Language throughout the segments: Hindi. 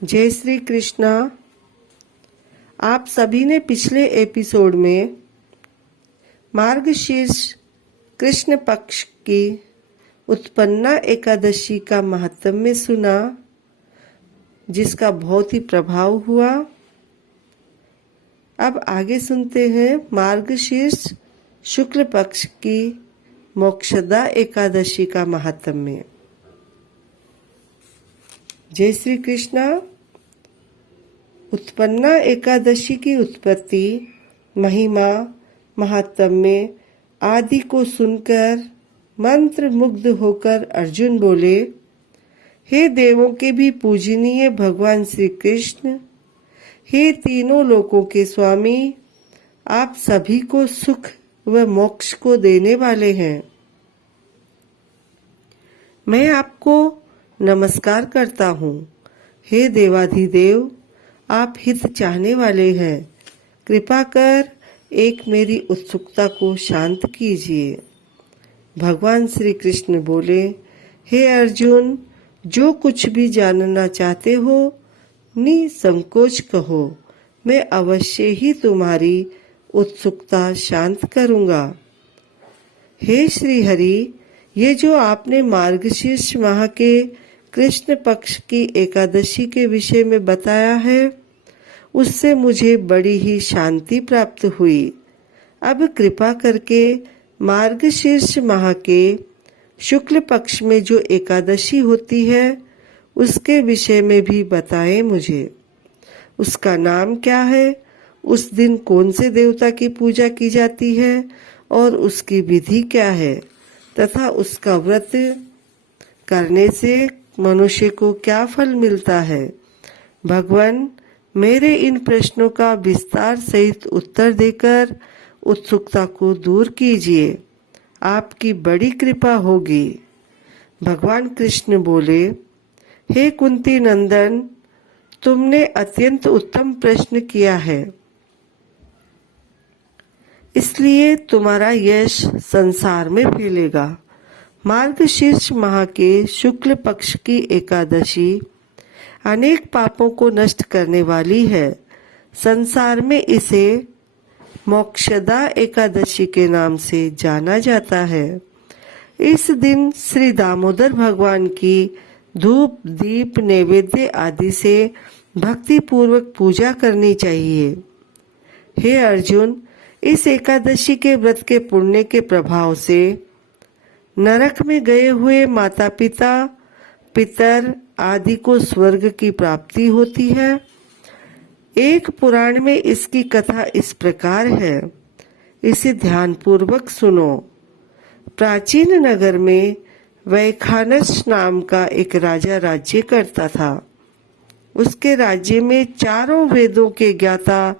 जय श्री कृष्णा। आप सभी ने पिछले एपिसोड में मार्गशीर्ष कृष्ण पक्ष की उत्पन्ना एकादशी का महात्म्य सुना, जिसका बहुत ही प्रभाव हुआ। अब आगे सुनते हैं मार्गशीर्ष शुक्ल पक्ष की मोक्षदा एकादशी का महात्म्य। जय श्री कृष्णा। उत्पन्ना एकादशी की उत्पत्ति, महिमा, महात्म्य आदि को सुनकर मंत्र मुग्ध होकर अर्जुन बोले, हे देवों के भी पूजनीय भगवान श्री कृष्ण, हे तीनों लोकों के स्वामी, आप सभी को सुख व मोक्ष को देने वाले हैं। मैं आपको नमस्कार करता हूँ। हे देवाधिदेव, आप हित चाहने वाले हैं, कृपा कर एक मेरी उत्सुकता को शांत कीजिए। भगवान श्री कृष्ण बोले, हे अर्जुन, जो कुछ भी जानना चाहते हो निसंकोच कहो, मैं अवश्य ही तुम्हारी उत्सुकता शांत करूंगा। हे श्री हरि, ये जो आपने मार्गशीर्ष माह के कृष्ण पक्ष की एकादशी के विषय में बताया है, उससे मुझे बड़ी ही शांति प्राप्त हुई। अब कृपा करके मार्गशीर्ष माह के शुक्ल पक्ष में जो एकादशी होती है, उसके विषय में भी बताएं मुझे। उसका नाम क्या है, उस दिन कौन से देवता की पूजा की जाती है और उसकी विधि क्या है, तथा उसका व्रत करने से मनुष्य को क्या फल मिलता है। भगवान, मेरे इन प्रश्नों का विस्तार सहित उत्तर देकर उत्सुकता को दूर कीजिए, आपकी बड़ी कृपा होगी। भगवान कृष्ण बोले, हे कुंती नंदन, तुमने अत्यंत उत्तम प्रश्न किया है, इसलिए तुम्हारा यश संसार में फैलेगा। मार्गशीर्ष माह के शुक्ल पक्ष की एकादशी अनेक पापों को नष्ट करने वाली है। संसार में इसे मोक्षदा एकादशी के नाम से जाना जाता है। इस दिन श्री दामोदर भगवान की धूप दीप नैवेद्य आदि से भक्ति पूर्वक पूजा करनी चाहिए। हे अर्जुन, इस एकादशी के व्रत के पुण्य के प्रभाव से नरक में गए हुए माता पिता पितर आदि को स्वर्ग की प्राप्ति होती है। एक पुराण में इसकी कथा इस प्रकार है, इसे ध्यान पूर्वक सुनो। प्राचीन नगर में वैखानस नाम का एक राजा राज्य करता था। उसके राज्य में चारों वेदों के ज्ञाता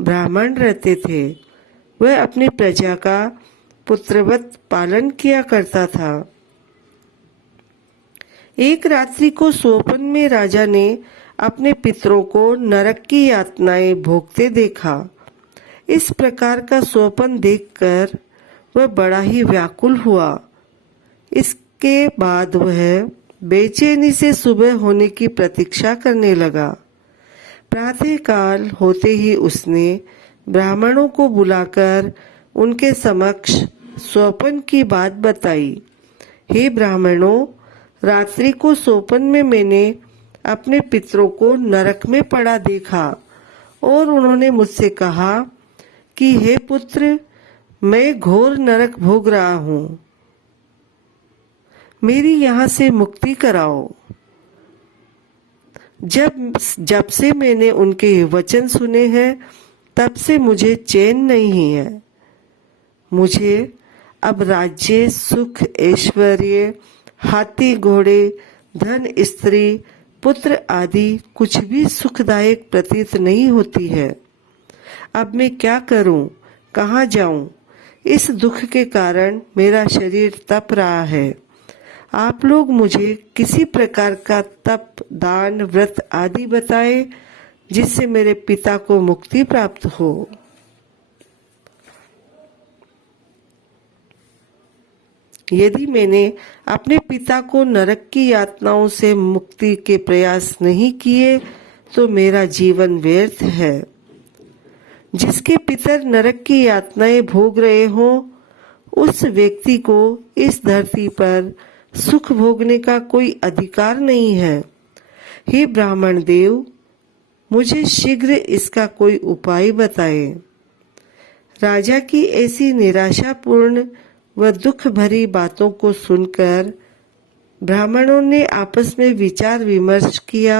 ब्राह्मण रहते थे। वह अपनी प्रजा का पुत्रवत पालन किया करता था। एक रात्रि को स्वप्न में राजा ने अपने पितरों को नरक की यातनाएं भोगते देखा। इस प्रकार का स्वप्न देखकर वह बड़ा ही व्याकुल हुआ। इसके बाद वह बेचैनी से सुबह होने की प्रतीक्षा करने लगा। प्रातःकाल होते ही उसने ब्राह्मणों को बुलाकर उनके समक्ष स्वप्न की बात बताई। हे ब्राह्मणों, रात्रि को स्वप्न में मैंने अपने पितरों को नरक में पड़ा देखा और उन्होंने मुझसे कहा कि हे पुत्र, मैं घोर नरक भोग रहा हूँ, मेरी यहाँ से मुक्ति कराओ। जब से मैंने उनके वचन सुने हैं, तब से मुझे चैन नहीं है। मुझे अब राज्य, सुख, ऐश्वर्य, हाथी घोड़े, धन, स्त्री, पुत्र आदि कुछ भी सुखदायक प्रतीत नहीं होती है। अब मैं क्या करूं, कहाँ जाऊं? इस दुख के कारण मेरा शरीर तप रहा है। आप लोग मुझे किसी प्रकार का तप, दान, व्रत आदि बताएं, जिससे मेरे पिता को मुक्ति प्राप्त हो। यदि मैंने अपने पिता को नरक की यातनाओं से मुक्ति के प्रयास नहीं किए, तो मेरा जीवन व्यर्थ है। जिसके पितर नरक की यातनाएं भोग रहे हो, उस व्यक्ति को इस धरती पर सुख भोगने का कोई अधिकार नहीं है। हे ब्राह्मण देव, मुझे शीघ्र इसका कोई उपाय बताए। राजा की ऐसी निराशापूर्ण व दुख भरी बातों को सुनकर ब्राह्मणों ने आपस में विचार विमर्श किया।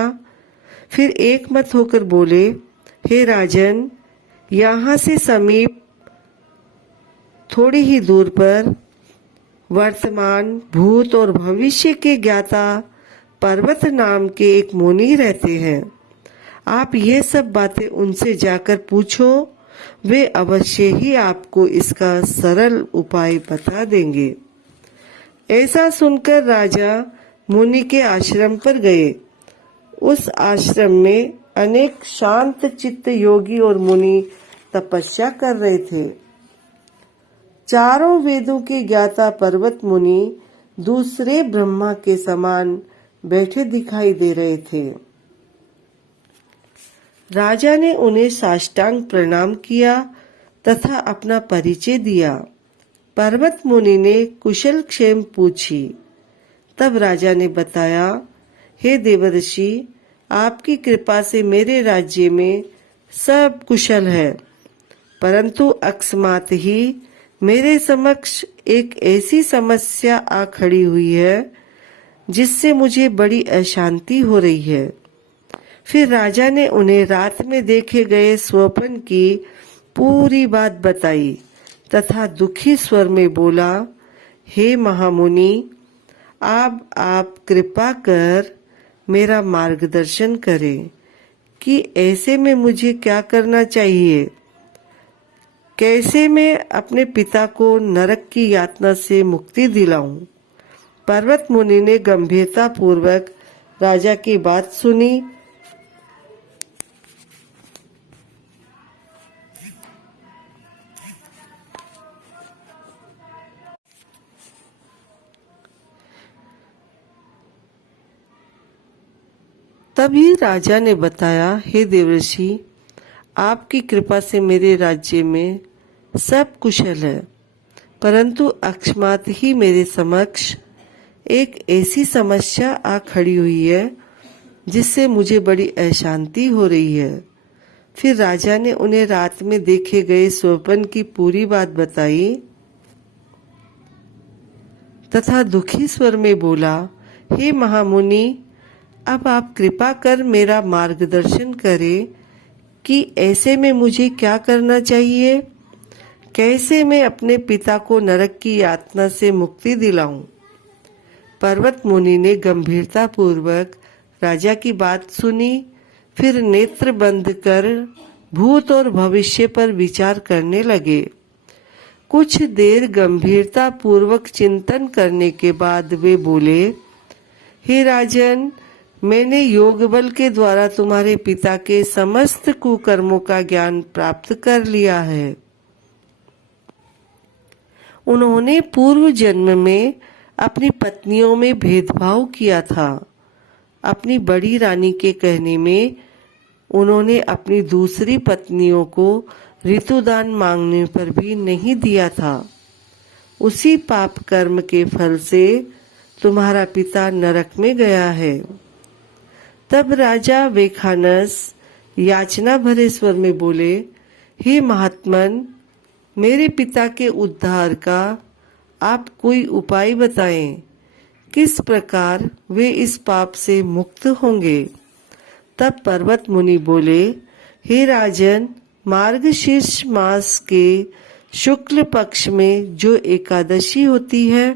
फिर एक मत होकर बोले, हे राजन, यहाँ से समीप थोड़ी ही दूर पर वर्तमान, भूत और भविष्य के ज्ञाता पर्वत नाम के एक मुनि रहते हैं। आप ये सब बातें उनसे जाकर पूछो, वे अवश्य ही आपको इसका सरल उपाय बता देंगे। ऐसा सुनकर राजा मुनि के आश्रम पर गए। उस आश्रम में अनेक शांत चित्त योगी और मुनि तपस्या कर रहे थे। चारों वेदों के ज्ञाता पर्वत मुनि दूसरे ब्रह्मा के समान बैठे दिखाई दे रहे थे। राजा ने उन्हें साष्टांग प्रणाम किया तथा अपना परिचय दिया। पर्वत मुनि ने कुशल क्षेम पूछी। तब राजा ने बताया, हे देवर्षि, आपकी कृपा से मेरे राज्य में सब कुशल है, परंतु अकस्मात ही मेरे समक्ष एक ऐसी समस्या आ खड़ी हुई है जिससे मुझे बड़ी अशांति हो रही है। फिर राजा ने उन्हें रात में देखे गए स्वप्न की पूरी बात बताई तथा दुखी स्वर में बोला, हे महामुनि, आप कृपा कर मेरा मार्गदर्शन करें कि ऐसे में मुझे क्या करना चाहिए। कैसे मैं अपने पिता को नरक की यातना से मुक्ति दिलाऊं। पर्वत मुनि ने गंभीरता पूर्वक राजा की बात सुनी। तभी राजा ने बताया, हे देवर्षि, आपकी कृपा से मेरे राज्य में सब कुशल है, परंतु अकस्मात ही मेरे समक्ष एक ऐसी समस्या आ खड़ी हुई है जिससे मुझे बड़ी अशांति हो रही है। फिर राजा ने उन्हें रात में देखे गए स्वप्न की पूरी बात बताई तथा दुखी स्वर में बोला, हे महामुनि, अब आप कृपा कर मेरा मार्गदर्शन करें कि ऐसे में मुझे क्या करना चाहिए। कैसे मैं अपने पिता को नरक की यातना से मुक्ति दिलाऊं। पर्वत मुनि ने गंभीरता पूर्वक राजा की बात सुनी। फिर नेत्र बंद कर भूत और भविष्य पर विचार करने लगे। कुछ देर गंभीरता पूर्वक चिंतन करने के बाद वे बोले, हे राजन, मैंने योग बल के द्वारा तुम्हारे पिता के समस्त कुकर्मों का ज्ञान प्राप्त कर लिया है। उन्होंने पूर्व जन्म में अपनी पत्नियों में भेदभाव किया था। अपनी बड़ी रानी के कहने में उन्होंने अपनी दूसरी पत्नियों को ऋतुदान मांगने पर भी नहीं दिया था। उसी पाप कर्म के फल से तुम्हारा पिता नरक में गया है। तब राजा वेखानस याचना भरे स्वर में बोले, हे महात्मन, मेरे पिता के उद्धार का आप कोई उपाय बताएं। किस प्रकार वे इस पाप से मुक्त होंगे। तब पर्वत मुनि बोले, हे राजन, मार्गशीर्ष मास के शुक्ल पक्ष में जो एकादशी होती है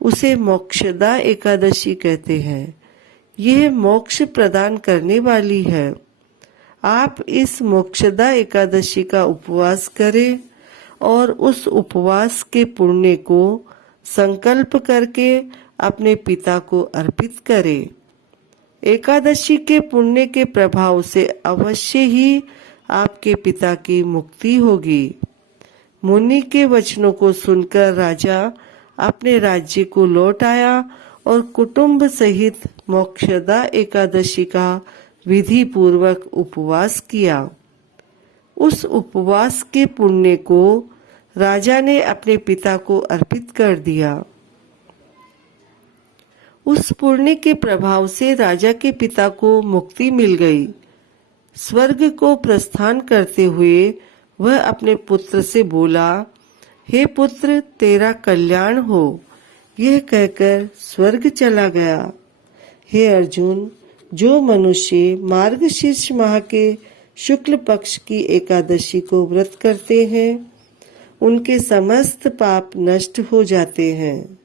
उसे मोक्षदा एकादशी कहते हैं। यह मोक्ष प्रदान करने वाली है। आप इस मोक्षदा एकादशी का उपवास करें और उस उपवास के पुण्य को संकल्प करके अपने पिता को अर्पित करें। एकादशी के पुण्य के प्रभाव से अवश्य ही आपके पिता की मुक्ति होगी। मुनि के वचनों को सुनकर राजा अपने राज्य को लौट आया और कुटुंब सहित मोक्षदा एकादशी का विधि पूर्वक उपवास किया। उस उपवास के पुण्य को राजा ने अपने पिता को अर्पित कर दिया। उस पुण्य के प्रभाव से राजा के पिता को मुक्ति मिल गई। स्वर्ग को प्रस्थान करते हुए वह अपने पुत्र से बोला, हे पुत्र, तेरा कल्याण हो। यह कहकर स्वर्ग चला गया। हे अर्जुन, जो मनुष्य मार्गशीर्ष माह के शुक्ल पक्ष की एकादशी को व्रत करते हैं, उनके समस्त पाप नष्ट हो जाते हैं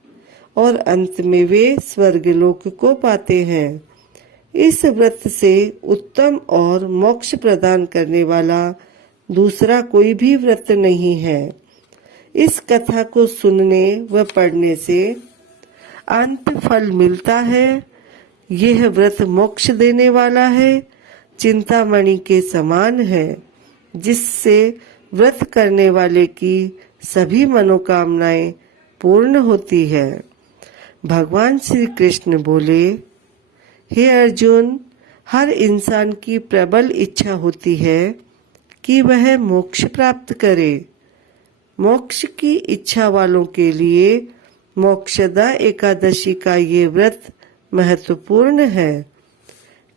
और अंत में वे स्वर्गलोक को पाते हैं। इस व्रत से उत्तम और मोक्ष प्रदान करने वाला दूसरा कोई भी व्रत नहीं है। इस कथा को सुनने व पढ़ने से अंत फल मिलता है। यह व्रत मोक्ष देने वाला है, चिंतामणि के समान है, जिससे व्रत करने वाले की सभी मनोकामनाएं पूर्ण होती है। भगवान श्री कृष्ण बोले, हे अर्जुन, हर इंसान की प्रबल इच्छा होती है कि वह मोक्ष प्राप्त करे। मोक्ष की इच्छा वालों के लिए मोक्षदा एकादशी का ये व्रत महत्वपूर्ण है।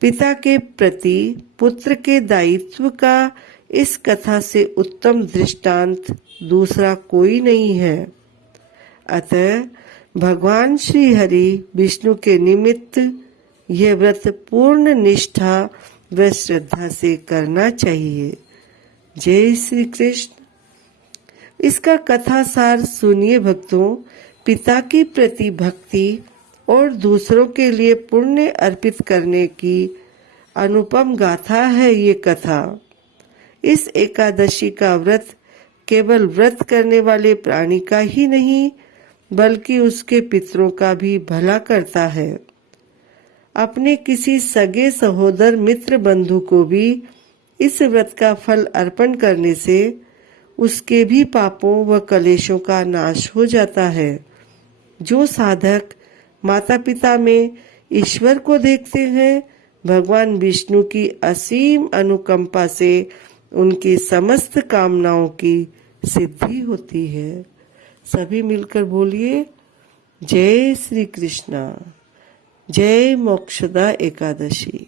पिता के प्रति पुत्र के दायित्व का इस कथा से उत्तम दृष्टांत दूसरा कोई नहीं है। अतः भगवान श्री हरि विष्णु के निमित्त यह व्रत पूर्ण निष्ठा व श्रद्धा से करना चाहिए। जय श्री कृष्ण। इसका कथा सार सुनिए भक्तों। पिता के प्रति भक्ति और दूसरों के लिए पुण्य अर्पित करने की अनुपम गाथा है ये कथा। इस एकादशी का व्रत केवल व्रत करने वाले प्राणी का ही नहीं, बल्कि उसके पितरों का भी भला करता है। अपने किसी सगे सहोदर मित्र बंधु को भी इस व्रत का फल अर्पण करने से उसके भी पापों व कलेशों का नाश हो जाता है। जो साधक माता पिता में ईश्वर को देखते हैं, भगवान विष्णु की असीम अनुकंपा से उनकी समस्त कामनाओं की सिद्धि होती है। सभी मिलकर बोलिए, जय श्री कृष्णा। जय मोक्षदा एकादशी।